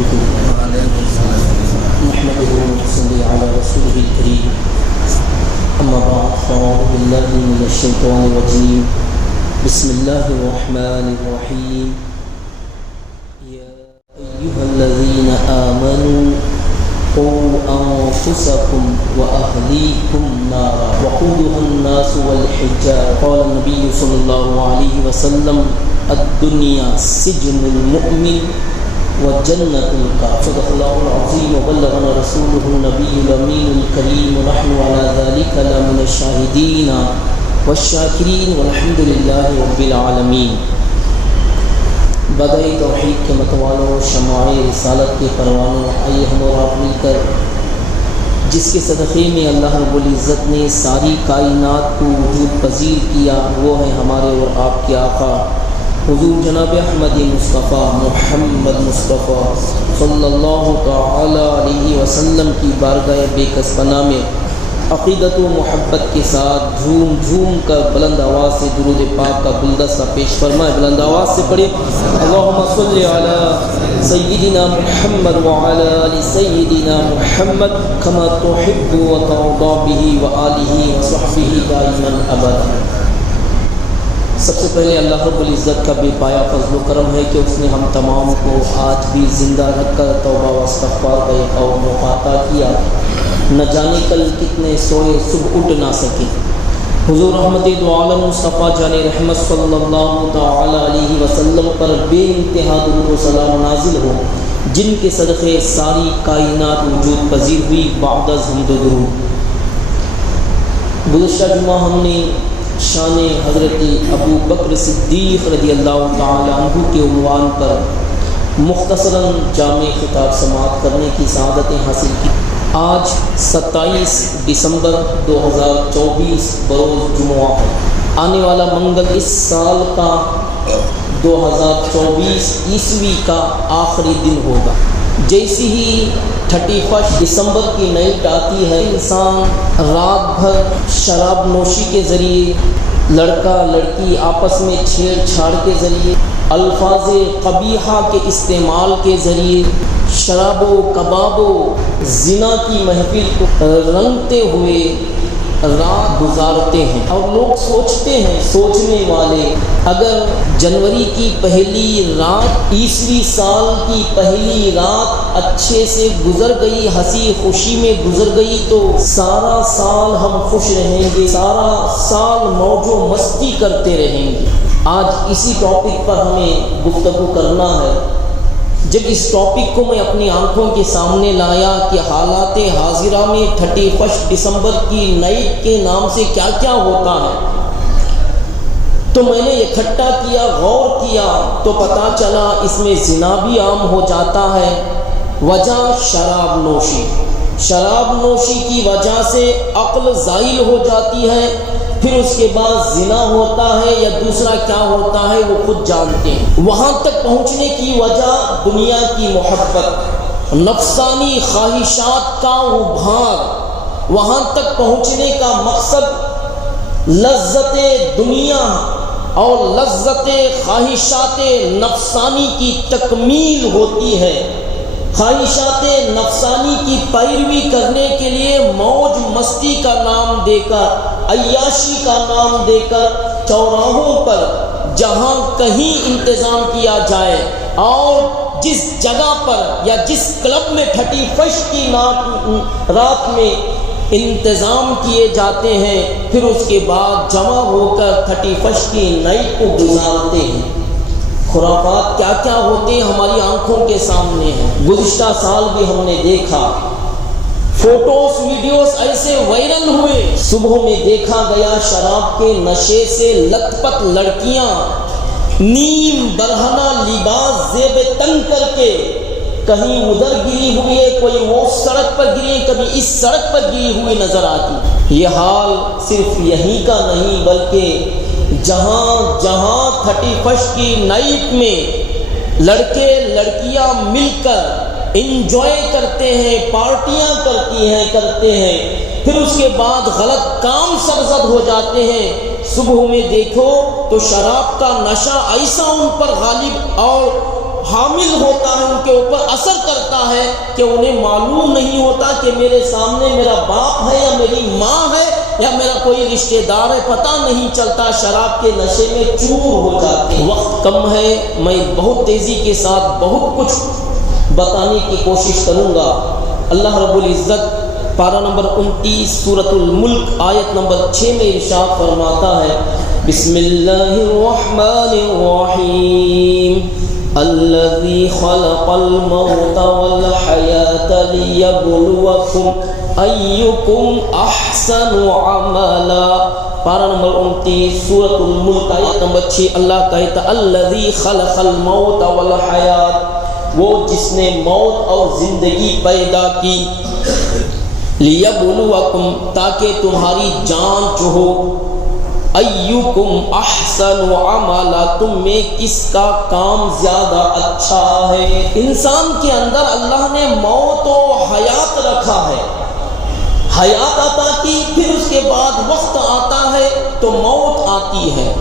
عبده نحمده ونصلي على رسوله الكريم أما بعد فأعوذ بالله من الشيطان الرجيم بسم الله الرحمن الرحيم يا أيها الذين آمنوا قوا أنفسكم وأهليكم نارا وقودها الناس والحجارة قال النبي صلى الله عليه وسلم الدنيا سجن المؤمن وجنة الكافر صدق الله العظيم وبلغنا رسوله النبي الأمين الكريم ونحن على ذلك لمن الشاهدين والشاکرین والحمد للہ رب العالمین۔ بدائے توحید کے متوالوں، شماع رسالت کے پروانوں، آئیے ہم اور آپ مل کر جس کے صدقے میں اللہ رب العزت نے ساری کائنات کو وجود پذیر کیا، وہ ہے ہمارے اور آپ کے آقا حضور جناب احمد مصطفیٰ محمد مصطفیٰ صلی اللہ تعالی علیہ وسلم کی بارگاہ بے کس پناہ میں عقیدت و محبت کے ساتھ جھوم جھوم کر بلند آواز سے درود پاک کا گلدستہ پیش فرمائے۔ بلند آواز سے پڑھے اللہم صلی علی سیدنا محمد وعلی آل سیدنا محمد کما تحب و ترضی بہ وآلہ وصحبہ دائما ابدا۔ سب سے پہلے اللہ رب العزت کا بے پایا فضل و کرم ہے کہ اس نے ہم تمام کو آج بھی زندہ رکھ کر توبہ و استغفار کا ایک اور موقع عطا کیا۔ نہ جانے کل کتنے سوئے صبح اٹھ نہ سکے۔ حضور رحمت دو عالم مصطفیٰ جان رحمت صلی اللہ تعالی علیہ وسلم پر بے انتہا درود و سلام نازل ہو، جن کے صدقے ساری کائنات وجود پذیر ہوئی۔ بعد از حمد و درود، گزشتہ جمعہ ہم نے شان حضرت ابو بکر صدیق رضی اللہ تعالی عنہ کے عنوان پر مختصراً جامع خطاب سماعت کرنے کی سعادتیں حاصل کی۔ آج 27 دسمبر 2024 بروز جمعہ ہے۔ آنے والا منگل اس سال کا 2024 عیسوی کا آخری دن ہوگا۔ جیسی ہی 31 دسمبر کی نائٹ آتی ہے، انسان رات بھر شراب نوشی کے ذریعے، لڑکا لڑکی آپس میں چھیڑ چھاڑ کے ذریعے، الفاظ قبیحہ کے استعمال کے ذریعے، شراب و کباب و زنا کی محفل کو رنگتے ہوئے رات گزارتے ہیں۔ اور لوگ سوچتے ہیں، سوچنے والے، اگر جنوری کی پہلی رات، عیسوی سال کی پہلی رات اچھے سے گزر گئی، ہنسی خوشی میں گزر گئی، تو سارا سال ہم خوش رہیں گے، سارا سال موج و مستی کرتے رہیں گے۔ آج اسی ٹاپک پر ہمیں گفتگو کرنا ہے۔ جب اس ٹاپک کو میں اپنی آنکھوں کے سامنے لایا کہ حالات حاضرہ میں 31 دسمبر کی نائٹ کے نام سے کیا کیا ہوتا ہے، تو میں نے اکٹھا کیا، غور کیا، تو پتہ چلا اس میں زنا بھی عام ہو جاتا ہے۔ وجہ شراب نوشی، شراب نوشی کی وجہ سے عقل زائل ہو جاتی ہے، پھر اس کے بعد زنا ہوتا ہے یا دوسرا کیا ہوتا ہے وہ خود جانتے ہیں۔ وہاں تک پہنچنے کی وجہ دنیا کی محبت، نفسانی خواہشات کا ابھار، وہاں تک پہنچنے کا مقصد لذت دنیا اور لذت خواہشات نفسانی کی تکمیل ہوتی ہے۔ خواہشات نفسانی کی پیروی کرنے کے لیے موج مستی کا نام دے کر، عیاشی کا نام دے کر، چوراہوں پر جہاں کہیں انتظام کیا جائے اور جس جگہ پر یا جس کلب میں 31 کی رات میں انتظام کیے جاتے ہیں، پھر اس کے بعد جمع ہو کر 31 کی نائٹ کو گزارتے ہیں۔ خرافات کیا کیا ہوتے ہیں ہماری آنکھوں کے سامنے ہیں۔ گزشتہ سال بھی ہم نے دیکھا، فوٹوز ویڈیوز ایسے وائرل ہوئے، صبح میں دیکھا گیا شراب کے نشے سے لت پت لڑکیاں نیم برہنہ لباس زیب تن کر کے کہیں ادھر گری ہوئی ہے، کوئی وہ سڑک پر گری، کبھی اس سڑک پر گری ہوئی نظر آتی۔ یہ حال صرف یہیں کا نہیں بلکہ جہاں جہاں 31 کی نائٹ میں لڑکے لڑکیاں مل کر انجوائے کرتے ہیں، پارٹیاں کرتے ہیں، پھر اس کے بعد غلط کام سرزد ہو جاتے ہیں۔ صبح میں دیکھو تو شراب کا نشہ ایسا ان پر غالب اور حامل ہوتا ہے ان کے اوپر اثر کرتا ہے کہ انہیں معلوم نہیں ہوتا کہ میرے سامنے میرا باپ ہے یا میری ماں ہے یا میرا کوئی رشتہ دار ہے، پتہ نہیں چلتا، شراب کے نشے میں چور ہو جاتے ہیں۔ وقت کم ہے، میں بہت تیزی کے ساتھ بہت کچھ بتانے کی کوشش کروں گا۔ اللہ رب العزت پارہ نمبر 29 سورۃ الملک آیت نمبر 6 میں ارشاد فرماتا ہے، بسم اللہ الرحمن الرحیم الذی خلق الموت والحیاة لیبلوکم ایکم احسن عملا۔ پارہ نمبر 29 سورۃ الملک آیت نمبر 6، اللہ کہتا الذی خلق الموت والحیاة، وہ جس نے موت اور زندگی پیدا کی، لیبلوکم تاکہ تمہاری جانچ ہو، ایکم احسن عملا، تم میں کس کا کام زیادہ اچھا ہے۔ انسان کے اندر اللہ نے موت و حیات رکھا ہے، حیات عطا کی، پھر اس کے بعد وقت آتا ہے تو موت آتی ہے۔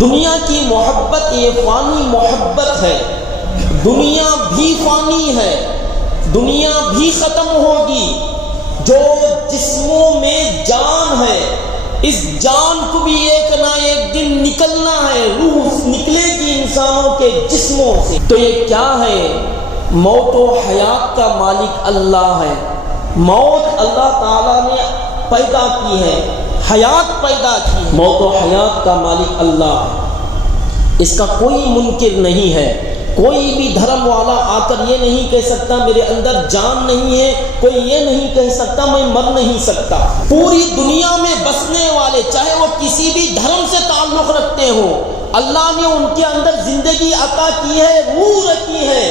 دنیا کی محبت یہ فانی محبت ہے، دنیا بھی فانی ہے، دنیا بھی ختم ہوگی۔ جو جسموں میں جان ہے، اس جان کو بھی ایک نہ ایک دن نکلنا ہے، روح نکلے گی انسانوں کے جسموں سے۔ تو یہ کیا ہے؟ موت و حیات کا مالک اللہ ہے۔ موت اللہ تعالیٰ نے پیدا کی ہے، حیات پیدا کی ہے۔ موت و حیات کا مالک اللہ ہے، اس کا کوئی منکر نہیں ہے۔ کوئی بھی دھرم والا آ کر یہ نہیں کہہ سکتا میرے اندر جان نہیں ہے، کوئی یہ نہیں کہہ سکتا میں مر نہیں سکتا۔ پوری دنیا میں بسنے والے چاہے وہ کسی بھی دھرم سے تعلق رکھتے ہوں، اللہ نے ان کے اندر زندگی عطا کی ہے، روح رکھی ہے۔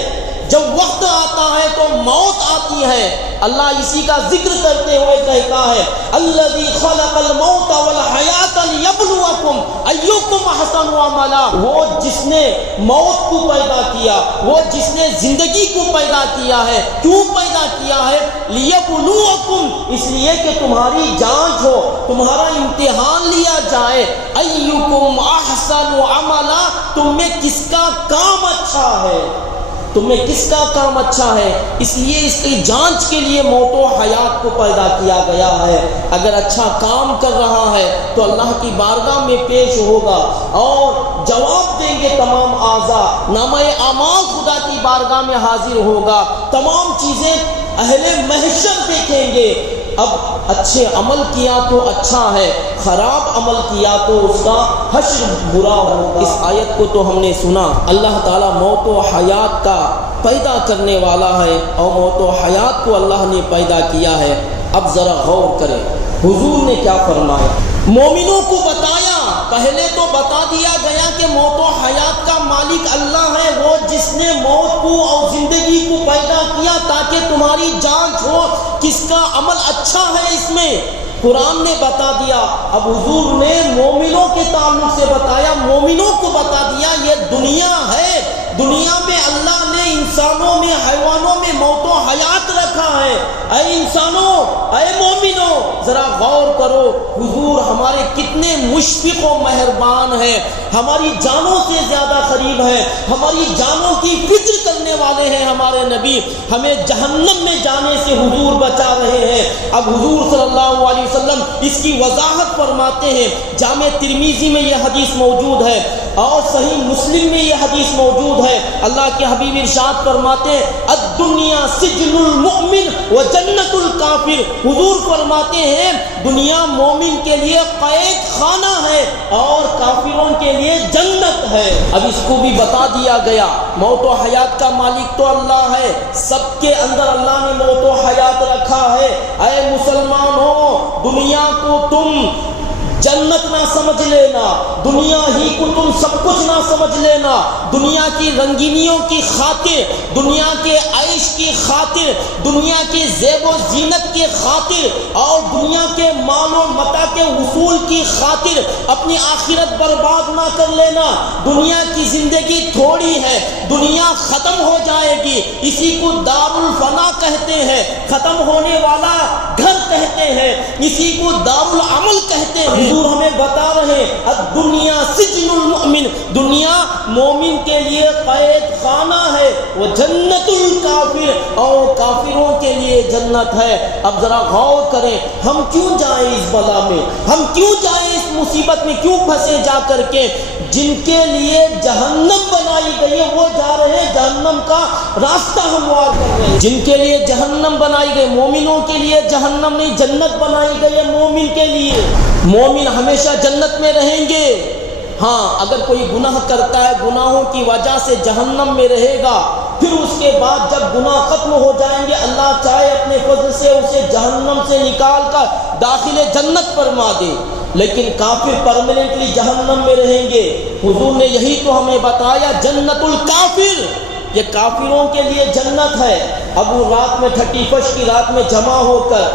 جب وقت آتا ہے تو موت آتی ہے۔ اللہ اسی کا ذکر کرتے ہوئے کہتا ہے الذی خلق الموت والحیات لیبلوکم ایکم احسن عملا، وہ جس نے موت کو پیدا کیا، وہ جس نے زندگی کو پیدا کیا ہے۔ کیوں پیدا کیا ہے؟ لیبلوکم، اس لیے کہ تمہاری جانچ ہو، تمہارا امتحان لیا جائے۔ ایکم احسن عملا، تم میں کس کا کام اچھا ہے، تمہیں کس کا کام اچھا ہے۔ اس لیے اس کی جانچ کے لیے موت و حیات کو پیدا کیا گیا ہے۔ اگر اچھا کام کر رہا ہے تو اللہ کی بارگاہ میں پیش ہوگا اور جواب دیں گے تمام اعضاء، نامہ اعمال خدا کی بارگاہ میں حاضر ہوگا، تمام چیزیں اہل محشر دیکھیں گے۔ اب اچھے عمل کیا تو اچھا ہے، خراب عمل کیا تو اس کا حشر برا ہوگا۔ اس آیت کو تو ہم نے سنا، اللہ تعالیٰ موت و حیات کا پیدا کرنے والا ہے اور موت و حیات کو اللہ نے پیدا کیا ہے۔ اب ذرا غور کریں حضور نے کیا فرمایا۔ مومنوں کو بتایا، پہلے تو بتا دیا گیا کہ موت و حیات کا مالک اللہ ہے، وہ جس نے موت کو اور زندگی کو پیدا کیا تاکہ تمہاری جانچ ہو کس کا عمل اچھا ہے۔ اس میں قرآن نے بتا دیا۔ اب حضور نے مومنوں کے تعلق سے بتایا، مومنوں کو بتا دیا یہ دنیا ہے، دنیا میں اللہ نے انسانوں میں حیوانوں میں موت و حیات رکھا ہے۔ اے انسانوں، اے مومنوں، ذرا غور کرو، حضور ہمارے کتنے مشفق و مہربان ہیں، ہماری جانوں سے زیادہ قریب ہیں، ہماری جانوں کی فکر کرنے والے ہیں ہمارے نبی، ہمیں جہنم میں جانے سے حضور بچا رہے ہیں۔ اب حضور صلی اللہ علیہ وسلم اس کی وضاحت فرماتے ہیں۔ جامع ترمذی میں یہ حدیث موجود ہے اور صحیح مسلم میں یہ حدیث موجود ہے۔ اللہ کے حبیب ارشاد فرماتے ہیں الدنیا سجن المؤمن و جنت الکافر، حضور فرماتے ہیں دنیا مومن کے لیے قید خانہ ہے اور کافروں کے لیے جنت ہے۔ اب اس کو بھی بتا دیا گیا، موت و حیات کا مالک تو اللہ ہے، سب کے اندر اللہ نے موت و حیات رکھا ہے۔ اے مسلمانوں، دنیا کو تم جنت نہ سمجھ لینا، دنیا ہی کو تم سب کچھ نہ سمجھ لینا۔ دنیا کی رنگینیوں کی خاطر، دنیا کے عیش کی خاطر، دنیا کے زیب و زینت کی خاطر اور دنیا کے مال و متاع کے حصول کی خاطر اپنی آخرت برباد نہ کر لینا۔ دنیا کی زندگی تھوڑی ہے، دنیا ختم ہو جائے گی، اسی کو دار الفنا کہتے ہیں، ختم ہونے والا گھر کہتے ہیں، اسی کو دار العمل کہتے ہیں۔ حضور ہمیں بتا رہے الدنیا سجن المؤمن، دنیا مومن کے لیے قید خانہ ہے، وہ جنت الکافر، اور کافروں کے لیے جنت ہے۔ اب ذرا غور کریں، ہم کیوں جائیں اس بلا میں، ہم کیوں جائیں اس مصیبت میں، کیوں پھنسے جا کر کے؟ جن کے لیے جہنم بنائی گئی ہے وہ جا رہے ہیں جہنم کا راستہ ہموار کر رہے ہیں۔ جن کے لیے جہنم بنائی گئی، مومنوں کے لیے جہنم نہیں، جنت بنائی گئی ہے مومن کے لیے۔ مومن ہمیشہ جنت میں رہیں گے۔ ہاں، اگر کوئی گناہ کرتا ہے، گناہوں کی وجہ سے جہنم میں رہے گا، پھر اس کے بعد جب گناہ ختم ہو جائیں گے، اللہ چاہے اپنے فضل سے اسے جہنم سے نکال کر داخل جنت فرما دے، لیکن کافر پرماننٹلی جہنم میں رہیں گے۔ حضور نے یہی تو ہمیں بتایا، جنت الکافر، یہ کافروں کے لیے جنت ہے۔ اب وہ رات میں 31 کی رات میں جمع ہو کر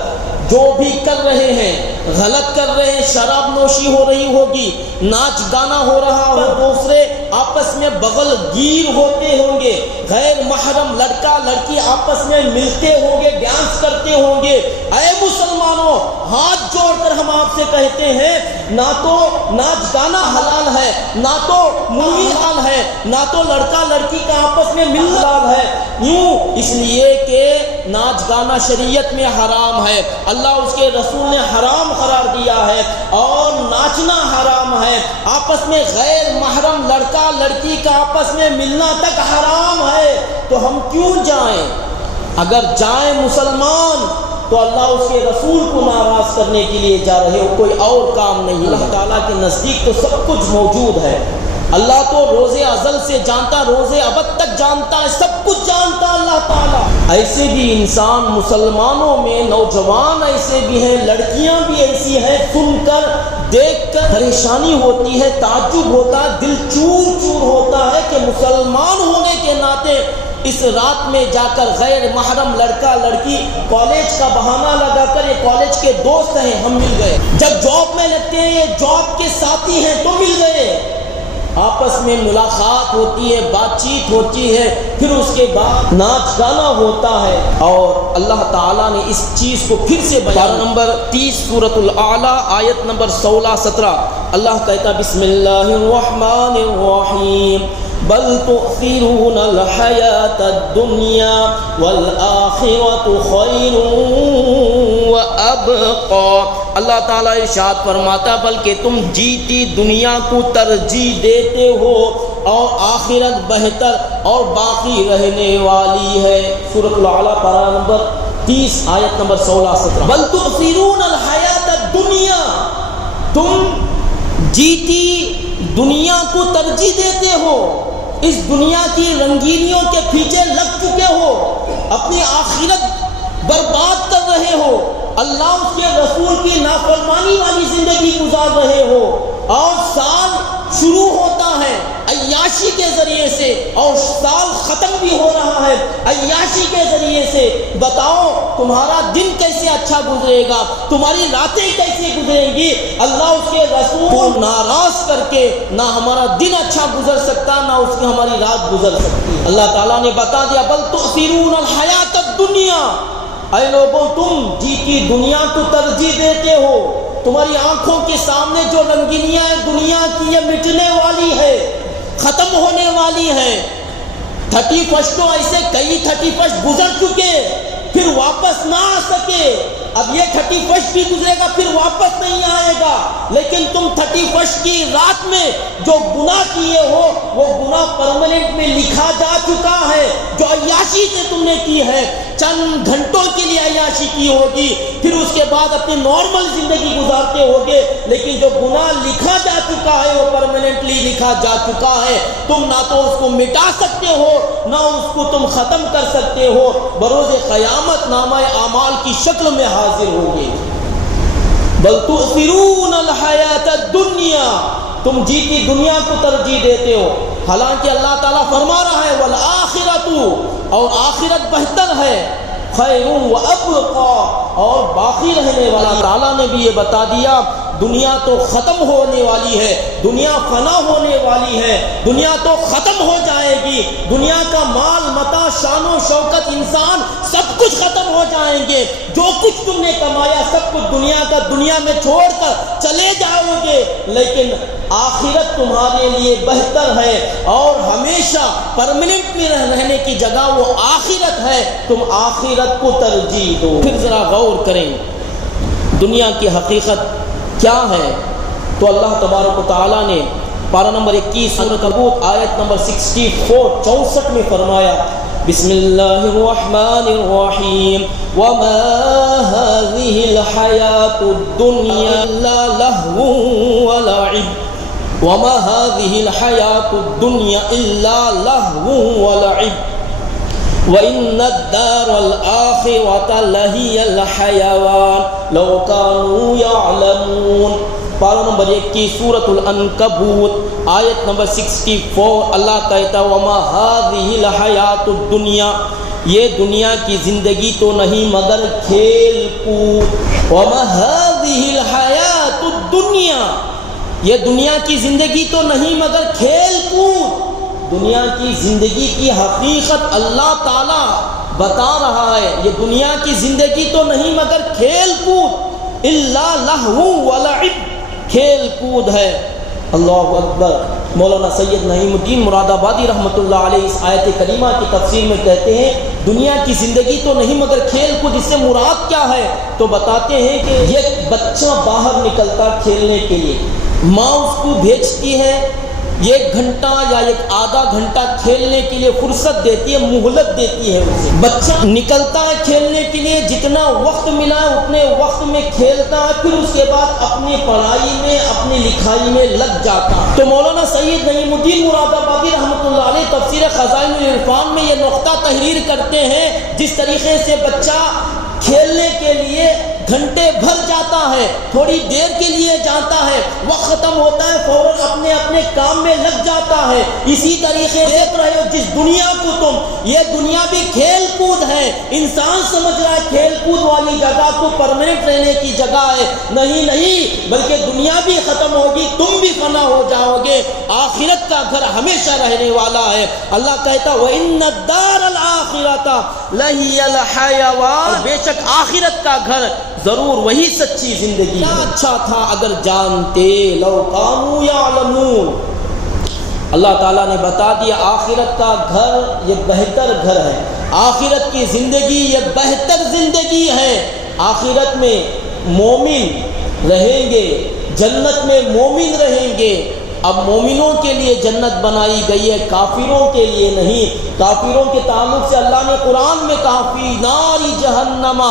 جو بھی کر رہے ہیں، غلط کر رہے ہیں، شراب نوشی ہو رہی ہوگی، ناچ گانا ہو رہا ہو، دوسرے آپس میں بغل گیر ہوتے ہوں گے، غیر محرم لڑکا لڑکی آپس میں ملتے ہوں گے، ڈانس کرتے ہوں گے۔ اے مسلمانوں، ہاتھ جوڑ کر ہم آپ سے کہتے ہیں، نہ تو ناچ گانا حلال ہے، نہ تو مووی حلال ہے، نہ تو لڑکا لڑکی کا آپس میں ملنا حلال ہے۔ یوں اس لیے کہ ناچ گانا شریعت میں حرام ہے، اللہ اس کے رسول نے حرام قرار دیا ہے، اور ناچنا حرام ہے، آپس میں غیر محرم لڑکا لڑکی کا آپس میں ملنا تک حرام ہے۔ تو ہم کیوں جائیں؟ اگر جائیں مسلمان تو اللہ اس کے رسول کو ناراض کرنے کے لیے جا رہے ہو، کوئی اور کام نہیں۔ اللہ تعالیٰ کے نزدیک تو سب کچھ موجود ہے، اللہ تو روز ازل سے جانتا، روز ابد تک جانتا ہے، سب کچھ جانتا اللہ تعالیٰ۔ ایسے بھی انسان مسلمانوں میں نوجوان ایسے بھی ہیں، لڑکیاں بھی ایسی ہیں، سن کر دیکھ کر پریشانی ہوتی ہے، تعجب ہوتا ہے، دل چور چور ہوتا ہے کہ مسلمان ہونے کے ناطے اس رات میں جا کر غیر محرم لڑکا لڑکی کالج کا بہانہ لگا کر، یہ کالج کے دوست ہیں ہم مل گئے، جب جاب میں لگتے ہیں یہ جاب کے ساتھی ہیں تو مل گئے، آپس میں ملاقات ہوتی ہے، بات چیت ہوتی ہے، پھر اس کے بعد ناچ گانا ہوتا ہے۔ اور اللہ تعالیٰ نے اس چیز کو پھر سے بیان، نمبر 30 سورۃ الاعلیٰ آیت نمبر 16-17، اللہ کہتا بسم اللہ الرحمن الرحیم بل تؤثرون الحیاة الدنیا والآخرة خیر وابقی۔ اللہ تعالیٰ ارشاد فرماتا بلکہ تم جیتی دنیا کو ترجیح دیتے ہو اور آخرت بہتر اور باقی رہنے والی ہے۔ سورۃ الاعلیٰ پارہ نمبر 30 آیت نمبر 16-17۔ بل تؤثرون الحیاة الدنیا، تم جیتی دنیا کو ترجیح دیتے ہو، اس دنیا کی رنگینیوں کے پیچھے لگ چکے ہو، اپنی آخرت برباد کر رہے ہو، اللہ اس کے رسول کی نافرمانی والی زندگی گزار رہے ہو، اور سال شروع ہوتا ہے عیاشی کے ذریعے سے اور سال ختم بھی ہو رہا ہے عیاشی کے ذریعے سے۔ بتاؤ تمہارا دن کیسے اچھا گزرے گا، تمہاری راتیں کیسے گزریں گی؟ اللہ اس کے رسول کو ناراض کر کے نہ ہمارا دن اچھا گزر سکتا، نہ اس کی ہماری رات گزر سکتی۔ اللہ تعالیٰ نے بتا دیا بل تؤثرون الحیاۃ الدنیا، اے لوگوں تم جیتی دنیا کو ترجیح دیتے ہو، تمہاری آنکھوں کے سامنے جو رنگینیاں ہیں دنیا کی یہ مٹنے والی ہے، ختم ہونے والی ہے۔ 31 تو ایسے کئی 31 گزر چکے، پھر واپس نہ آ سکے، اب یہ 31 بھی گزرے گا پھر واپس نہیں آئے گا، لیکن تم 31 کی رات میں جو گناہ کیے ہو وہ گناہ پرماننٹ میں لکھا جا چکا ہے۔ جو عیاشی سے تم نے کی ہے، چند گھنٹوں کے لیے عیاشی کی ہوگی، پھر اس کے بعد اپنی نارمل زندگی گزارتے ہوگے، لیکن جو گناہ لکھا جا چکا ہے وہ پرماننٹلی لکھا جا چکا ہے۔ تم نہ تو اس کو مٹا سکتے ہو نہ اس کو تم ختم کر سکتے ہو، بروز قیامت نامہ اعمال کی شکل میں حاضر ہوگے۔ بل تؤثرون الحیاۃ الدنیا، تم جیتی دنیا کو ترجیح دیتے ہو، حالانکہ اللہ تعالیٰ فرما رہا ہے والآخرۃ، اور آخرت بہتر ہے، خیر وابقی، اور باقی رہنے والا۔ تعالیٰ نے بھی یہ بتا دیا دنیا تو ختم ہونے والی ہے، دنیا فنا ہونے والی ہے، دنیا تو ختم ہو جائے گی، دنیا کا مال متاع شان و شوکت انسان سب کچھ ختم ہو جائیں گے، جو کچھ تم نے کمایا سب کچھ دنیا کا دنیا میں چھوڑ کر چلے جاؤ گے، لیکن آخرت تمہارے لیے بہتر ہے اور ہمیشہ پرمننٹ میں رہنے کی جگہ وہ آخرت ہے، تم آخرت کو ترجیح دو۔ پھر ذرا غور کریں دنیا کی حقیقت کیا ہے، تو اللہ تبارک و تعالیٰ نے پارہ نمبر 21 سورۃ عنکبوت آیت نمبر 64 میں فرمایا، بسم اللہ الرحمن الرحیم وما هذه الحیاۃ الدنیا الا لہو ولعب وما هذه الحیاۃ الدنیا الا لہو ولعب وَإِنَّ الدَّارَ الْآخِرَةَ لَهِيَ الْحَيَوَانُ لَوْ كَانُوا يَعْلَمُونَ۔ پارہ نمبر 21 سورۃ العنکبوت آیت نمبر 64، اللہ کہتا ہے وَمَا هَذِهِ الْحَيَاةُ الدُّنْيَا، یہ دنیا کی زندگی تو نہیں مگر کھیل کود۔ وَمَا هَذِهِ الْحَيَاةُ الدُّنْيَا، یہ دنیا کی زندگی تو نہیں مگر کھیل کود۔ دنیا کی زندگی کی حقیقت اللہ تعالیٰ بتا رہا ہے، یہ دنیا کی زندگی تو نہیں مگر کھیل کود، الا لہو ولعب، کھیل کود ہے۔ اللہ اکبر۔ مولانا سید نعیم الدین مراد آبادی رحمۃ اللہ علیہ اس آیت کریمہ کی تفسیر میں کہتے ہیں دنیا کی زندگی تو نہیں مگر کھیل کود، اس سے مراد کیا ہے؟ تو بتاتے ہیں کہ یہ بچہ باہر نکلتا کھیلنے کے لیے، ماں اس کو بھیجتی ہے، ایک گھنٹہ یا ایک آدھا گھنٹہ کھیلنے کے لیے فرصت دیتی ہے، مہلت دیتی ہے اسے۔ بچہ نکلتا ہے کھیلنے کے لیے، جتنا وقت ملا ہے اتنے وقت میں کھیلتا ہے، پھر اس کے بعد اپنی پڑھائی میں اپنی لکھائی میں لگ جاتا ہے۔ تو مولانا سید نعیم الدین مراد آبادی رحمۃ اللہ علیہ تفسیر خزائن العرفان میں یہ نقطہ تحریر کرتے ہیں، جس طریقے سے بچہ کھیلنے کے لیے گھنٹے بھر جاتا ہے، تھوڑی دیر کے لیے جاتا ہے، وقت ختم ہوتا ہے فوراً اپنے اپنے کام میں لگ جاتا ہے، اسی طریقے سے دیکھ رہے ہو جس دنیا کو تم، یہ دنیا بھی کھیل کود ہے۔ انسان سمجھ رہا ہے کھیل کود والی جگہ کو پرمننٹ رہنے کی جگہ ہے، نہیں، بلکہ دنیا بھی ختم ہوگی، تم بھی فنا ہو جاؤ گے، آخرت کا گھر ہمیشہ رہنے والا ہے۔ اللہ کہتا وَإِنَّ الدَّارَ الْآخِرَةَ لَهِيَ الْحَيَوَانُ، بے شک آخرت کا گھر ضرور وہی سچی زندگی۔ کیا اچھا تھا اگر جانتے، لو کانوا یعلمون۔ اللہ تعالیٰ نے بتا دیا آخرت کا گھر یہ بہتر گھر ہے، آخرت کی زندگی یہ بہتر زندگی ہے۔ آخرت میں مومن رہیں گے، جنت میں مومن رہیں گے۔ اب مومنوں کے لیے جنت بنائی گئی ہے، کافروں کے لیے نہیں۔ کافروں کے تعلق سے اللہ نے قرآن میں کہا فی نار جہنم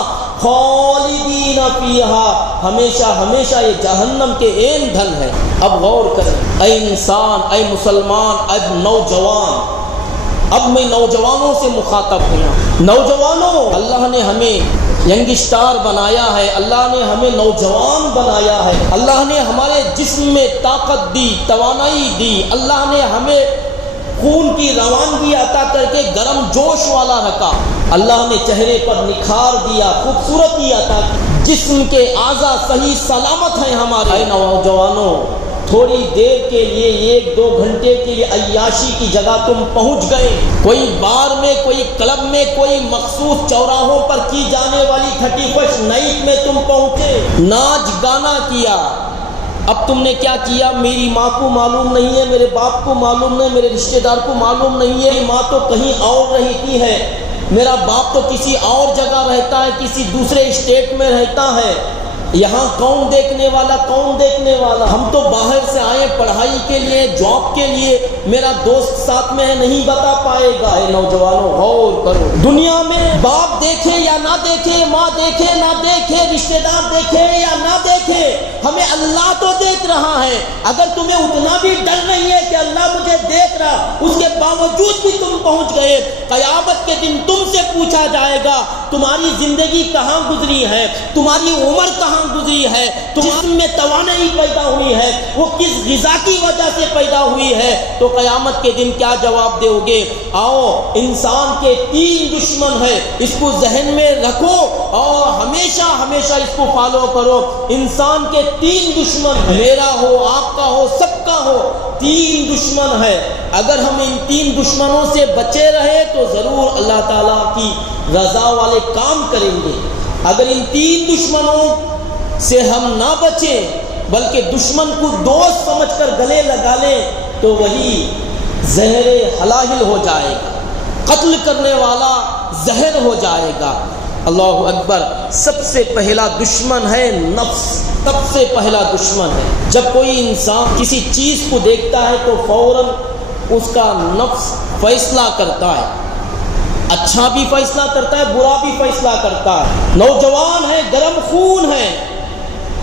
خالدین فیہا، ہمیشہ ہمیشہ یہ جہنم کے ایندھن ہے۔ اب غور کریں اے انسان، اے مسلمان، اے نوجوان، اب میں نوجوانوں سے مخاطب ہوں۔ نوجوانوں، اللہ نے ہمیں ینگ اسٹار بنایا ہے، اللہ نے ہمیں نوجوان بنایا ہے، اللہ نے ہمارے جسم میں طاقت دی، توانائی دی، اللہ نے ہمیں خون کی روانگی عطا کر کے گرم جوش والا رکھا، اللہ نے چہرے پر نکھار دیا، خوبصورتی عطا کی، جسم کے اعضاء صحیح سلامت ہیں ہمارے۔ اے نوجوانوں، تھوڑی دیر کے لیے، 1-2 گھنٹے کے لیے عیاشی کی جگہ تم پہنچ گئے، کوئی بار میں، کوئی کلب میں، کوئی مخصوص چوراہوں پر کی جانے والی 31 نائٹ میں تم پہنچے، ناچ گانا کیا۔ اب تم نے کیا کیا؟ میری ماں کو معلوم نہیں ہے، میرے باپ کو معلوم نہیں، میرے رشتہ دار کو معلوم نہیں ہے، میری ماں تو کہیں اور رہتی ہے، میرا باپ تو کسی اور جگہ رہتا ہے، کسی دوسرے اسٹیٹ میں رہتا ہے، یہاں کون دیکھنے والا، کون دیکھنے والا؟ ہم تو باہر سے آئے پڑھائی کے لیے، جاب کے لیے، میرا دوست ساتھ میں ہے، نہیں بتا پائے گا۔ اے نوجوانوں غور کرو، دنیا میں باپ دیکھے یا نہ دیکھے، ماں دیکھے نہ دیکھے، رشتہ دار دیکھے یا نہ دیکھے، ہمیں اللہ تو دیکھ رہا ہے۔ اگر تمہیں اتنا بھی ڈر نہیں ہے کہ اللہ مجھے دیکھ رہا، اس کے باوجود بھی تم پہنچ گئے، قیامت کے دن تم سے پوچھا جائے گا تمہاری زندگی کہاں گزری ہے، تمہاری عمر کہاں گزری ہے، جسم میں توانائی پیدا ہوئی ہے، وہ کس غذا کی وجہ سے پیدا ہوئی ہے، تو قیامت کے دن کیا جواب دو گے؟ آؤ، انسان کے 3 دشمن ہیں، اس کو ذہن میں رکھو اور ہمیشہ ہمیشہ اس کو فالو کرو۔ انسان کے 3 دشمن ہیں، میرا ہو، آپ کا ہو، سب کا ہو، 3 دشمن ہے۔ اگر ہم ان 3 دشمنوں سے بچے رہے تو ضرور اللہ تعالیٰ کی رضا والے کام کریں گے۔ اگر ان 3 دشمنوں سے ہم نہ بچیں بلکہ دشمن کو دوست سمجھ کر گلے لگا لیں تو وہی زہر حلاہل ہو جائے گا، قتل کرنے والا زہر ہو جائے گا۔ اللہ اکبر۔ سب سے پہلا دشمن ہے نفس، سب سے پہلا دشمن ہے۔ جب کوئی انسان کسی چیز کو دیکھتا ہے تو فوراً اس کا نفس فیصلہ کرتا ہے، اچھا بھی فیصلہ کرتا ہے، برا بھی فیصلہ کرتا ہے۔ نوجوان ہے، گرم خون ہے،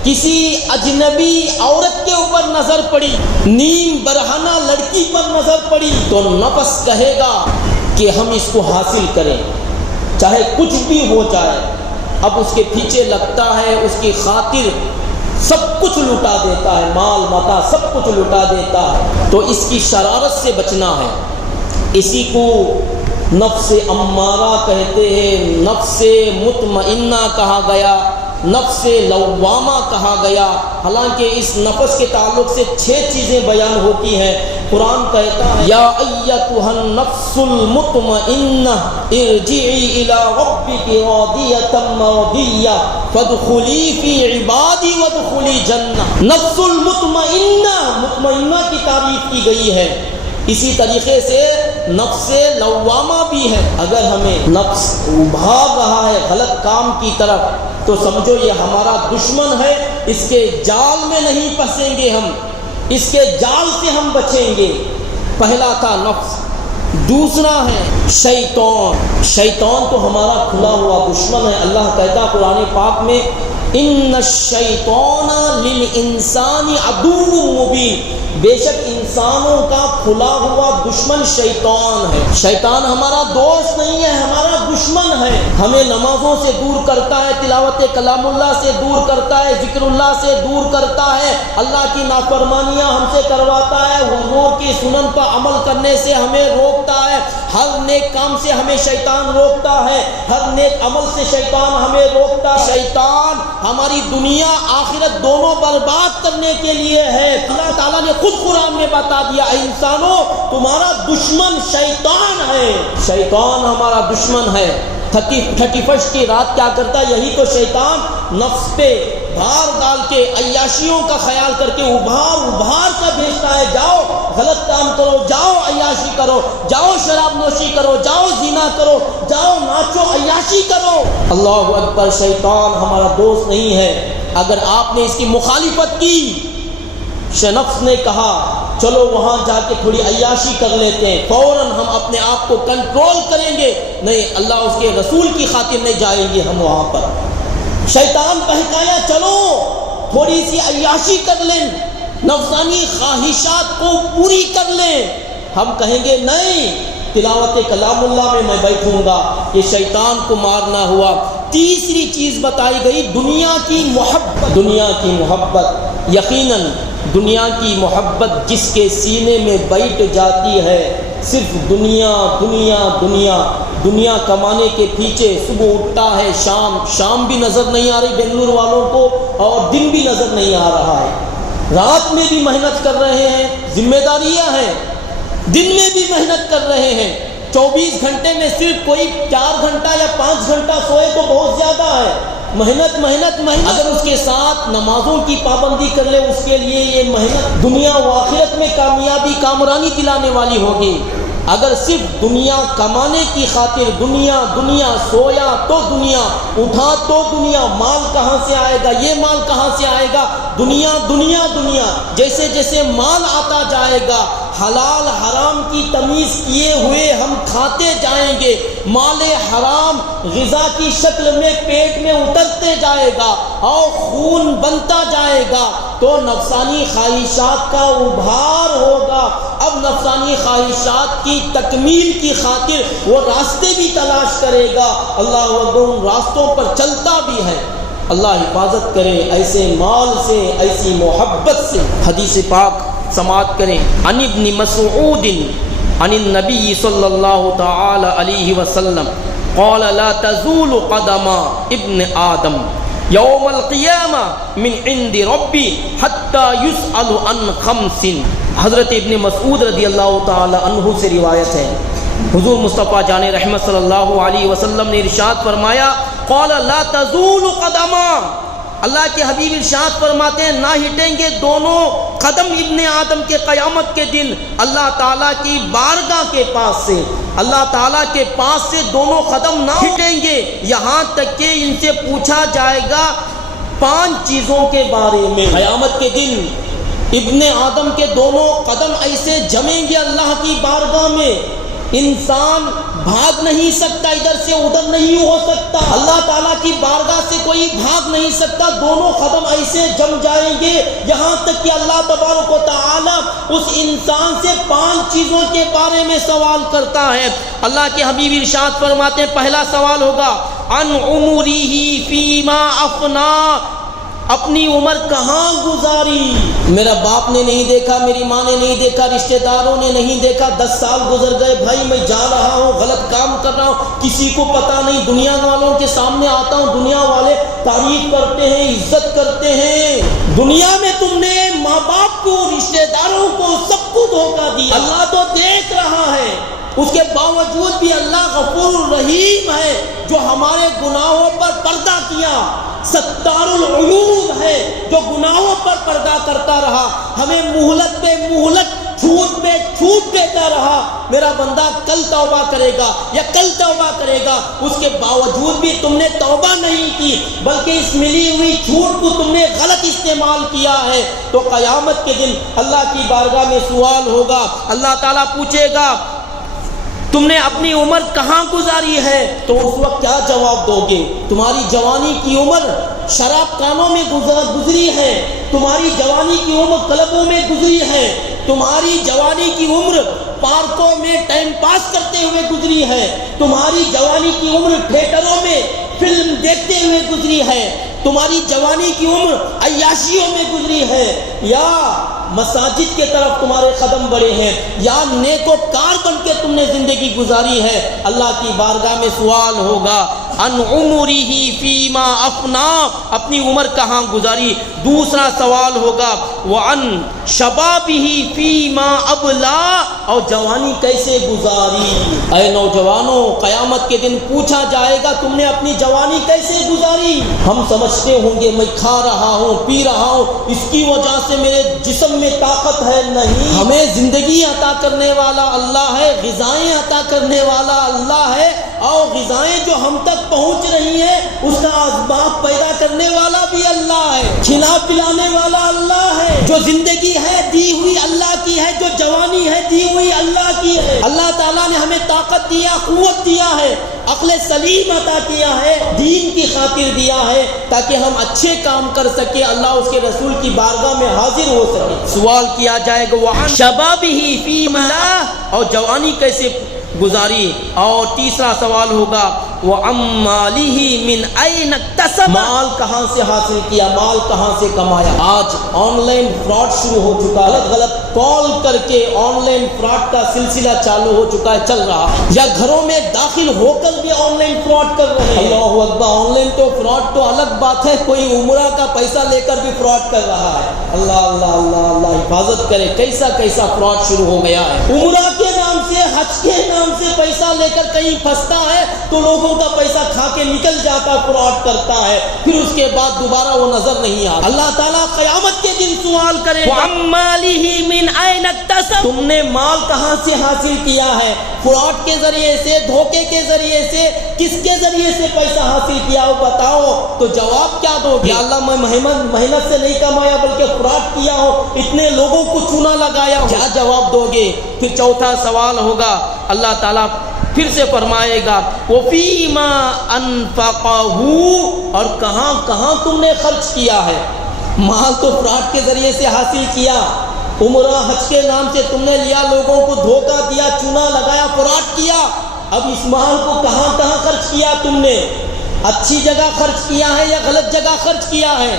کسی اجنبی عورت کے اوپر نظر پڑی، نیم برہنہ لڑکی پر نظر پڑی تو نفس کہے گا کہ ہم اس کو حاصل کریں، چاہے کچھ بھی ہو جائے۔ اب اس کے پیچھے لگتا ہے، اس کی خاطر سب کچھ لٹا دیتا ہے، مال متا سب کچھ لٹا دیتا ہے۔ تو اس کی شرارت سے بچنا ہے۔ اسی کو نفس امارہ کہتے ہیں، نفس مطمئنہ کہا گیا، نفس لوامہ کہا گیا۔ حالانکہ اس نفس کے تعلق سے 6 چیزیں بیان ہوتی ہیں۔ قرآن کہتا ہے یا ایتھا النفس المطمئنہ ارجعی الی ربک راضیۃ مرضیہ فادخلی فی عبادی وادخلی جنہ۔ نفس المطمئنہ، مطمئنہ کی تعریف کی گئی ہے۔ اسی طریقے سے نفس لوامہ بھی ہے۔ اگر ہمیں نفس ابھار رہا ہے غلط کام کی طرف تو سمجھو یہ ہمارا دشمن ہے، اس کے جال میں نہیں پھنسیں گے، ہم اس کے جال سے ہم بچیں گے۔ پہلا تھا نفس۔ دوسرا ہے شیطان۔ شیطان تو ہمارا کھلا ہوا دشمن ہے۔ اللہ کہتا قرآن پاک میں ان الشیطان للانسان عدو مبین، بے شک انسانوں کا کھلا ہوا دشمن شیطان ہے۔ شیطان ہمارا دوست نہیں ہے، ہمارا دشمن ہے۔ ہمیں نمازوں سے دور کرتا ہے، تلاوت کلام اللہ سے دور کرتا ہے، ذکر اللہ سے دور کرتا ہے، اللہ کی نافرمانیاں ہم سے کرواتا ہے، حضور کی سنن پر عمل کرنے سے ہمیں روکتا ہے، ہر نیک کام سے ہمیں شیطان روکتا ہے، ہر نیک عمل سے شیطان ہمیں روکتا ہے۔ شیطان ہماری دنیا آخرت دونوں برباد کرنے کے لیے ہے۔ اللہ تعالیٰ نے خود قرآن میں بتا دیا اے انسانوں تمہارا دشمن شیطان ہے۔ شیطان ہمارا دشمن ہے۔ 31 کی رات کیا کرتا ہے؟ یہی تو شیطان نفس پہ بھار ڈال کے عیاشیوں کا خیال کر کے ابھار کر بھیجتا ہے، جاؤ غلط کام کرو، جاؤ عیاشی کرو، جاؤ شراب نوشی کرو، جاؤ زنا کرو، جاؤ ناچو عیاشی کرو۔ اللہ اکبر۔ شیطان ہمارا دوست نہیں ہے۔ اگر آپ نے اس کی مخالفت کی، نفس نے کہا چلو وہاں جا کے تھوڑی عیاشی کر لیتے ہیں، فوراً ہم اپنے آپ کو کنٹرول کریں گے، نہیں اللہ اس کے رسول کی خاطر نہیں جائیں گے ہم وہاں پر۔ شیطان بہکایا چلو تھوڑی سی عیاشی کر لیں، نفسانی خواہشات کو پوری کر لیں، ہم کہیں گے نہیں تلاوت کلام اللہ میں بیٹھوں گا۔ یہ شیطان کو مارنا ہوا۔ تیسری چیز بتائی گئی دنیا کی محبت۔ دنیا کی محبت، یقیناً دنیا کی محبت جس کے سینے میں بیٹھ جاتی ہے صرف دنیا دنیا دنیا دنیا کمانے کے پیچھے صبح اٹھتا ہے، شام بھی نظر نہیں آ رہی بنگلور والوں کو، اور دن بھی نظر نہیں آ رہا ہے، رات میں بھی محنت کر رہے ہیں، ذمہ داریاں ہیں، دن میں بھی محنت کر رہے ہیں، 24 گھنٹے میں صرف کوئی 4 گھنٹہ یا 5 گھنٹہ سوئے تو بہت زیادہ ہے۔ محنت محنت محنت، اگر اس کے ساتھ نمازوں کی پابندی کر لے اس کے لیے یہ محنت دنیا و آخرت میں کامیابی کامرانی دلانے والی ہوگی۔ اگر صرف دنیا کمانے کی خاطر دنیا دنیا، سویا تو دنیا، اٹھا تو دنیا، مال کہاں سے آئے گا، یہ مال کہاں سے آئے گا، دنیا دنیا دنیا، جیسے جیسے مال آتا جائے گا حلال حرام کی تمیز کیے ہوئے ہم کھاتے جائیں گے، مال حرام غذا کی شکل میں پیٹ میں اترتے جائے گا اور خون بنتا جائے گا تو نفسانی خواہشات کا ابھار ہوگا۔ اب نفسانی خواہشات کی تکمیل کی خاطر وہ راستے بھی تلاش کرے گا، اللہ ان راستوں پر چلتا بھی ہے۔ اللہ حفاظت کرے ایسے مال سے، ایسی محبت سے۔ حدیث پاک سماعت کریں۔ عن ابن مسعود عن النبی صلی اللہ تعالی علیہ وسلم قال لا تزول قدم ابن آدم یوم القیامہ من عند ربی حتی یسأل عن خمس۔ حضرت ابن مسعود رضی اللہ تعالی عنہ سے روایت ہے، حضور مصطفیٰ جان رحمت صلی اللہ علیہ وسلم نے ارشاد فرمایا قال لا تزول قدم، اللہ کے حبیب ارشاد فرماتے ہیں نہ ہٹیں گے دونوں قدم ابن آدم کے قیامت کے دن اللہ تعالیٰ کی بارگاہ کے پاس سے، اللہ تعالیٰ کے پاس سے دونوں قدم نہ ہٹیں گے یہاں تک کہ ان سے پوچھا جائے گا 5 چیزوں کے بارے میں۔ قیامت کے دن ابن آدم کے دونوں قدم ایسے جمیں گے اللہ کی بارگاہ میں، انسان بھاگ نہیں سکتا، ادھر سے ادھر نہیں ہو سکتا، اللہ تعالیٰ کی بارگاہ سے کوئی بھاگ نہیں سکتا، دونوں قدم ایسے جم جائیں گے یہاں تک کہ اللہ تبارک و تعالیٰ اس انسان سے 5 چیزوں کے بارے میں سوال کرتا ہے۔ اللہ کے حبیب ارشاد فرماتے ہیں پہلا سوال ہوگا عن عمرہ فیما افنا، اپنی عمر کہاں گزاری؟ میرا باپ نے نہیں دیکھا، میری ماں نے نہیں دیکھا، رشتہ داروں نے نہیں دیکھا، 10 سال گزر گئے، بھائی میں جا رہا ہوں، غلط کام کر رہا ہوں، کسی کو پتہ نہیں، دنیا والوں کے سامنے آتا ہوں، دنیا والے تعریف کرتے ہیں، عزت کرتے ہیں۔ دنیا میں تم نے ماں باپ کو، رشتہ داروں کو، سب کو دھوکہ دیا، اللہ تو دیکھ رہا ہے، اس کے باوجود بھی اللہ غفور رحیم ہے جو ہمارے گناہوں پر پردہ کیا، ستار العیوب ہے جو گناہوں پر پردہ کرتا رہا، ہمیں مہلت پہ مہلت، چھوٹ پہ چھوٹ دیتا رہا۔ میرا بندہ کل توبہ کرے گا یا کل توبہ کرے گا، اس کے باوجود بھی تم نے توبہ نہیں کی بلکہ اس ملی ہوئی چھوٹ کو تم نے غلط استعمال کیا ہے، تو قیامت کے دن اللہ کی بارگاہ میں سوال ہوگا، اللہ تعالیٰ پوچھے گا تم نے اپنی عمر کہاں گزاری ہے؟ تو اس وقت کیا جواب دو گے؟ تمہاری جوانی کی عمر شراب خانوں میں گزری ہے، تمہاری جوانی کی عمر کلبوں میں گزری ہے، تمہاری جوانی کی عمر پارکوں میں ٹائم پاس کرتے ہوئے گزری ہے، تمہاری جوانی کی عمر تھیٹروں میں فلم دیکھتے ہوئے گزری ہے، تمہاری جوانی کی عمر عیاشیوں میں گزری ہے، یا مساجد کے طرف تمہارے قدم بڑھے ہیں، یا نیک و کار بن کے تم نے زندگی گزاری ہے۔ اللہ کی بارگاہ میں سوال ہوگا ان عمرہ فیما افنا، اپنی عمر کہاں گزاری۔ دوسرا سوال ہوگا وعن شبابہ فیما ابلا، اور جوانی کیسے گزاری۔ اے نوجوانوں، قیامت کے دن پوچھا جائے گا تم نے اپنی جوانی کیسے گزاری۔ ہم سمجھتے ہوں گے میں کھا رہا ہوں، پی رہا ہوں، اس کی وجہ سے میرے جسم میں طاقت ہے، نہیں، ہمیں زندگی عطا کرنے والا اللہ ہے، غذائیں عطا کرنے والا اللہ ہے، اور غذائیں جو ہم تک پہنچ رہی ہیں اس کا اسباب پیدا کرنے والا بھی اللہ ہے، کھلا پلانے والا اللہ ہے، جو زندگی ہے دی ہوئی اللہ کی ہے، جو جوانی ہے دی ہوئی اللہ کی ہے۔ اللہ تعالیٰ نے ہمیں طاقت دیا، قوت دیا ہے، عقل سلیم عطا کیا ہے، دین کی خاطر دیا ہے تاکہ ہم اچھے کام کر سکے، اللہ اس کے رسول کی بارگاہ میں حاضر ہو سکے۔ سوال کیا جائے گا وعن شبابہ فیما، اور جوانی کیسے گزاری۔ اور تیسرا سوال ہوگا وعن مالہ من این اکتسب، مال کہاں سے حاصل کیا، مال کہاں سے کمایا۔ آج آن لائن فراڈ شروع ہو چکا ہے، غلط کال کر کے آن لائن فراڈ کا سلسلہ چالو ہو چکا ہے، چل رہا، یا گھروں میں داخل ہو کر بھی آن لائن فراڈ کر رہے ہیں۔ اللہ اکبر، آن لائن تو فراڈ تو الگ بات ہے، کوئی عمرہ کا پیسہ لے کر بھی فراڈ کر رہا ہے۔ اللہ اللہ اللہ اللہ حفاظت کرے، کیسا کیسا فراڈ شروع ہو گیا ہے۔ عمرہ کے نام سے، حج کے نام سے پیسہ لے کر کہیں پھنستا ہے تو لوگوں کا پیسہ کھا کے نکل جاتا، فراڈ کرتا ہے، پھر اس کے بعد دوبارہ وہ نظر نہیں آتا۔ اللہ تعالیٰ قیامت کے دن سوال کرے وعن مالہ من این اکتسب، تم نے مال کہاں سے حاصل کیا ہے، فراڈ کے ذریعے سے، دھوکے کے ذریعے سے، کس کے ذریعے سے پیسہ حاصل کیا ہو بتاؤ۔ تو جواب کیا دو گے؟ اللہ میں محنت سے نہیں کمایا بلکہ فراڈ کیا ہو، اتنے لوگوں کو چونا لگایا ہو، کیا جواب دو گے؟ پھر چوتھا سوال ہوگا، اللہ تعالیٰ پھر سے فرمائے گا وَفِيمَا أَنفَقَهُ، اور کہاں کہاں تم نے خرچ کیا ہے۔ مال تو فراڈ کے ذریعے سے حاصل کیا، عمرہ حج کے نام سے تم نے لیا، لوگوں کو دھوکہ دیا، چونا لگایا، فراڈ کیا، اب اس مال کو کہاں کہاں خرچ کیا تم نے؟ اچھی جگہ خرچ کیا ہے یا غلط جگہ خرچ کیا ہے؟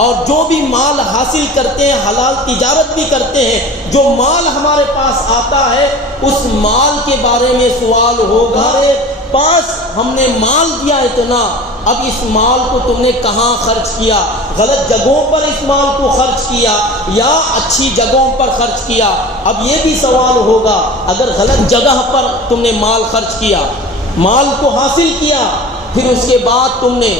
اور جو بھی مال حاصل کرتے ہیں، حلال تجارت بھی کرتے ہیں، جو مال ہمارے پاس آتا ہے اس مال کے بارے میں سوال ہوگا۔ ہمارے پاس ہم نے مال دیا اتنا، اب اس مال کو تم نے کہاں خرچ کیا؟ غلط جگہوں پر اس مال کو خرچ کیا یا اچھی جگہوں پر خرچ کیا؟ اب یہ بھی سوال ہوگا، اگر غلط جگہ پر تم نے مال خرچ کیا، مال کو حاصل کیا، پھر اس کے بعد تم نے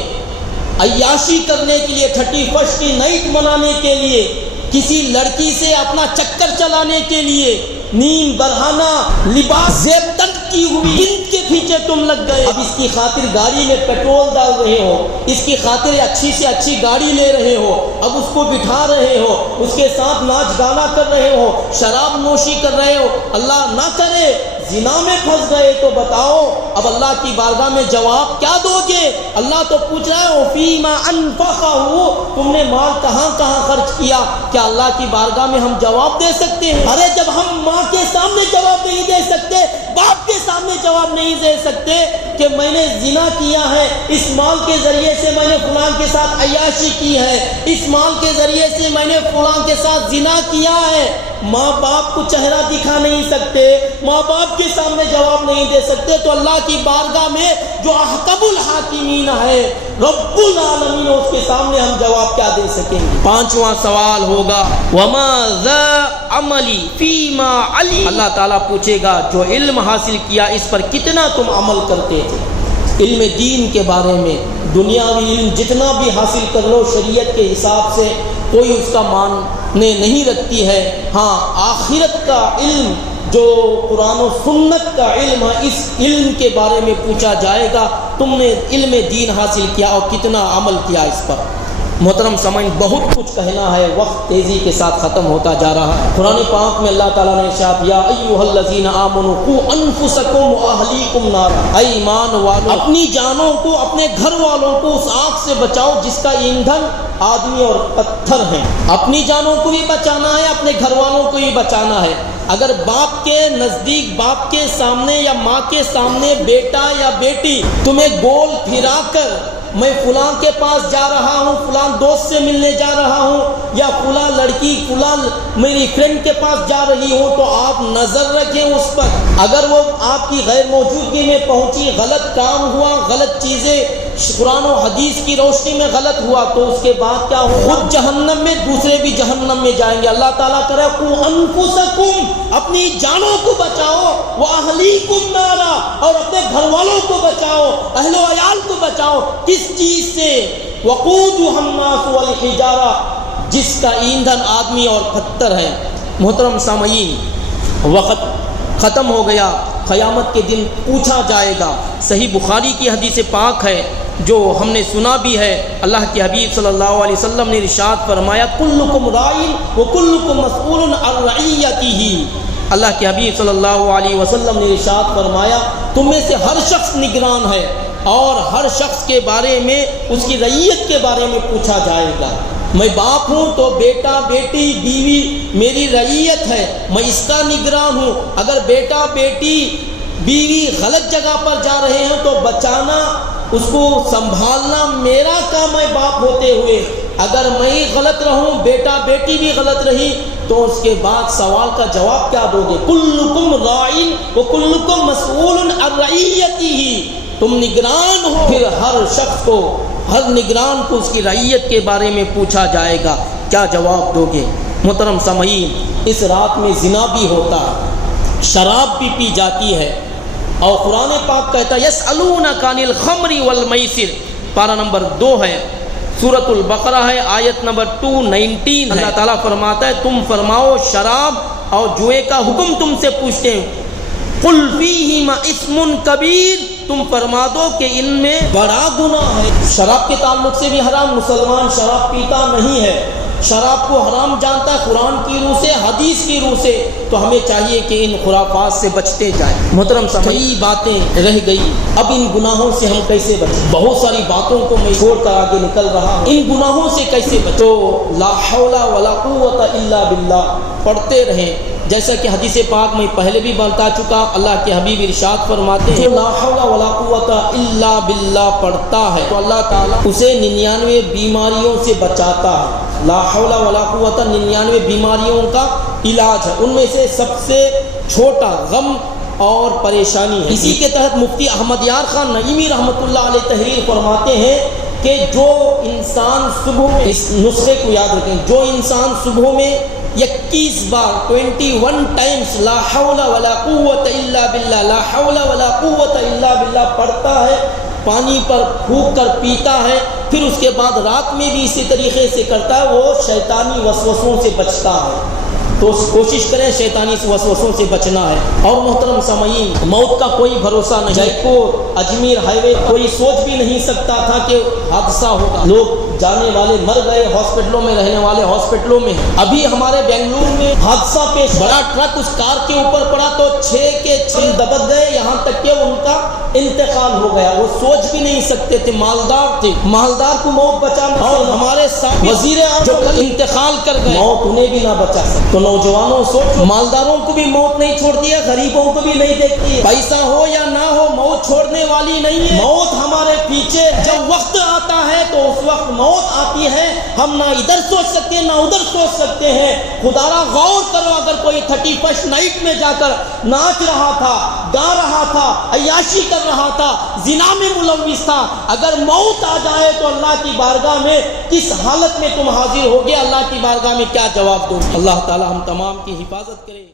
عیاشی کرنے کے لیے، 31 کی نائٹ منانے کے لیے، کسی لڑکی سے اپنا چکر چلانے کے لیے، نیم برہانہ لباس زیب تن کی ہوئی بنت کے پیچھے تم لگ گئے. اب اس کی خاطر گاڑی میں پیٹرول ڈال رہے ہو، اس کی خاطر اچھی سے اچھی گاڑی لے رہے ہو، اب اس کو بٹھا رہے ہو، اس کے ساتھ ناچ گانا کر رہے ہو، شراب نوشی کر رہے ہو. اللہ نہ کرے زنا میں پھنس گئے تو بتاؤ اب اللہ کی بارگاہ میں جواب کیا دو گے؟ اللہ تو پوچھ رہا ہے فیما انفقہ، تم نے مال کہاں کہاں خرچ کیا؟ کیا اللہ کی بارگاہ میں ہم جواب دے سکتے ہیں؟ ارے جب ہم ماں کے سامنے جواب نہیں دے سکتے، باپ کے سامنے جواب نہیں دے سکتے کہ میں نے زنا کیا ہے، اس مال کے ذریعے سے میں نے فلان کے ساتھ عیاشی کی ہے، اس مال کے ذریعے سے میں نے فلان کے ساتھ زنا کیا ہے، ماں باپ کو چہرہ دکھا نہیں سکتے، ماں باپ کے سامنے جواب نہیں دے سکتے، تو اللہ کی بارگاہ میں جو احکم الحاکمین ہے، رب العالمین، اس کے سامنے ہم جواب کیا دے سکیں گے؟ پانچواں سوال ہوگا وما ذا عملی فیما علی، اللہ تعالیٰ پوچھے گا جو علم حاصل کیا اس پر کتنا تم عمل کرتے تھے؟ علم دین کے بارے میں دنیاوی علم جتنا بھی حاصل کر لو شریعت کے حساب سے کوئی اس کا معنی نہیں رکھتی ہے. ہاں آخرت کا علم جو قرآن و سنت کا علم ہے، اس علم کے بارے میں پوچھا جائے گا تم نے علم دین حاصل کیا اور کتنا عمل کیا اس پر. محترم سامعین، بہت کچھ کہنا ہے، وقت تیزی کے ساتھ ختم ہوتا جا رہا ہے. قرآن پاک میں اللہ تعالیٰ نے ارشاد یا ایھا الذین آمنوا قوا انفسکم واہلیکم نارا، اے ایمان والو اپنی جانوں کو، اپنے گھر والوں کو اس آگ سے بچاؤ جس کا ایندھن آدمی اور پتھر ہیں. اپنی جانوں کو بھی بچانا ہے، اپنے گھر والوں کو بھی بچانا ہے. اگر باپ کے نزدیک، باپ کے سامنے یا ماں کے سامنے بیٹا یا بیٹی تمہیں گول پھرا کر میں فلاں کے پاس جا رہا ہوں، فلاں دوست سے ملنے جا رہا ہوں، یا فلاں لڑکی فلاں میری فرینڈ کے پاس جا رہی ہوں، تو آپ نظر رکھیں اس پر. اگر وہ آپ کی غیر موجودگی میں پہنچی، غلط کام ہوا، غلط چیزیں قرآن و حدیث کی روشنی میں غلط ہوا، تو اس کے بعد کیا ہو؟ خود جہنم میں، دوسرے بھی جہنم میں جائیں گے. اللہ تعالیٰ کرے قوا انفسکم، اپنی جانوں کو بچاؤ، واہلیکم نارا، اور اپنے گھر والوں کو بچاؤ، اہل و عیال کو بچاؤ. کس چیز سے؟ وقودها الناس والحجارہ، جس کا ایندھن آدمی اور پتھر ہے. محترم سامعین، وقت ختم ہو گیا. قیامت کے دن پوچھا جائے گا. صحیح بخاری کی حدیث پاک ہے جو ہم نے سنا بھی ہے. اللہ کے حبیب صلی اللہ علیہ وسلم نے ارشاد فرمایا کلکم راعٍ وکلکم مسئول عن رعیتہ. اللہ کے حبیب صلی اللہ علیہ وسلم نے ارشاد فرمایا تم میں سے ہر شخص نگران ہے اور ہر شخص کے بارے میں، اس کی رعیت کے بارے میں پوچھا جائے گا. میں باپ ہوں تو بیٹا بیٹی بیوی میری رعیت ہے، میں اس کا نگران ہوں. اگر بیٹا بیٹی بیوی غلط جگہ پر جا رہے ہیں تو بچانا، اس کو سنبھالنا میرا کام ہے باپ ہوتے ہوئے. اگر میں غلط رہوں، بیٹا بیٹی بھی غلط رہی، تو اس کے بعد سوال کا جواب کیا دو گے؟ کلکم راعٍ وکلکم مسئول عن رعیتہ. تم نگران ہو، پھر ہر شخص کو، ہر نگران کو اس کی رعیت کے بارے میں پوچھا جائے گا. کیا جواب دو گے؟ محترم سامعین، اس رات میں زنا بھی ہوتا ہے، شراب بھی پی جاتی ہے، اور قرآن پاک کہتا ہے یسألونک عن الخمر والمیسر. پارہ نمبر 2 ہے، سورۃ البقرہ ہے، آیت نمبر 219 ہے. اللہ تعالیٰ فرماتا ہے تم فرماؤ شراب اور جوئے کا حکم تم سے پوچھتے ہیں. قل فیہما اسم کبیر، تم فرما دو کہ ان میں بڑا گناہ ہے. شراب کے تعلق سے بھی حرام، مسلمان شراب پیتا نہیں ہے، شراب کو حرام جانتا ہے قرآن کی روح سے، حدیث کی روح سے. تو ہمیں چاہیے کہ ان خرافات سے بچتے جائیں. محترم صاحب، کئی باتیں رہ گئی، اب ان گناہوں سے ہم کیسے بچیں؟ بہت ساری باتوں کو میں چھوڑ کر آگے نکل رہا ہوں. ان گناہوں سے کیسے بچیں؟ تو لا حول ولا قوت الا باللہ پڑھتے رہیں. جیسا کہ حدیث پاک میں پہلے بھی بتا چکا، اللہ کے حبیب ارشاد فرماتے ہیں جو لا حول ولا قوت الا باللہ پڑھتا ہے تو اللہ تعالیٰ اسے 99 بیماریوں سے بچاتا ہے. لا حول ولا قوت 99 بیماریوں کا علاج ہے. ان میں سے سب سے چھوٹا غم اور پریشانی ہے. اسی کے تحت مفتی احمد یار خان نعیمی رحمۃ اللہ علیہ تحریر فرماتے ہیں کہ جو انسان صبح میں، اس نسخے کو یاد رکھیں، جو انسان صبح میں 21 بار 21 ٹائمز لا حول ولا قوت الا باللہ، لا حول ولا قوت الا باللہ پڑھتا ہے، پانی پر پھونک کر پیتا ہے، پھر اس کے بعد رات میں بھی اسی طریقے سے کرتا ہے، وہ شیطانی وسوسوں سے بچتا ہے۔ تو کوشش کریں شیطانی وسوسوں سے بچنا ہے۔ اور محترم سامعین، موت کا کوئی بھروسہ نہیں۔ جے پور اجمیر ہائی وے کوئی سوچ بھی نہیں سکتا تھا کہ حادثہ ہوگا، لوگ جانے والے مر گئے، ہاسپٹلوں میں رہنے والے ہاسپٹلوں میں۔ ابھی ہمارے بنگلور میں حادثہ پیش، بڑا ٹرک اس کار کے اوپر پڑا تو 6 کے 6 دبک گئے، یہاں تک کہ ان کا انتقال ہو گیا۔ وہ سوچ بھی نہیں سکتے تھے، مالدار تھے، مالدار کو موت بچانا، اور ہمارے ساتھ وزیر اعظم جو کل انتقال کر گئے، موت انہیں بھی نہ بچا سکتے۔ تو نوجوانوں سوچو، مالداروں کو بھی موت نہیں چھوڑتی ہے، غریبوں کو بھی نہیں دیکھتی ہے، پیسہ ہو یا نہ ہو موت چھوڑنے والی نہیں ہے۔ موت ہمارے پیچھے جب وقت آتا ہے تو اس وقت موت آتی ہے، ہم نہ ادھر سوچ سکتے ہیں نہ ادھر سوچ سکتے ہیں۔ خدا را غور کرو، اگر کوئی 31 نائٹ میں جا کر ناچ رہا تھا، گا رہا تھا، عیاشی کر رہا تھا، زنا میں ملوث تھا، اگر موت آ جائے تو اللہ کی بارگاہ میں کس حالت میں تم حاضر ہوگے، اللہ کی بارگاہ میں کیا جواب دو گے؟ اللہ تعالی ہم تمام کی حفاظت کرے۔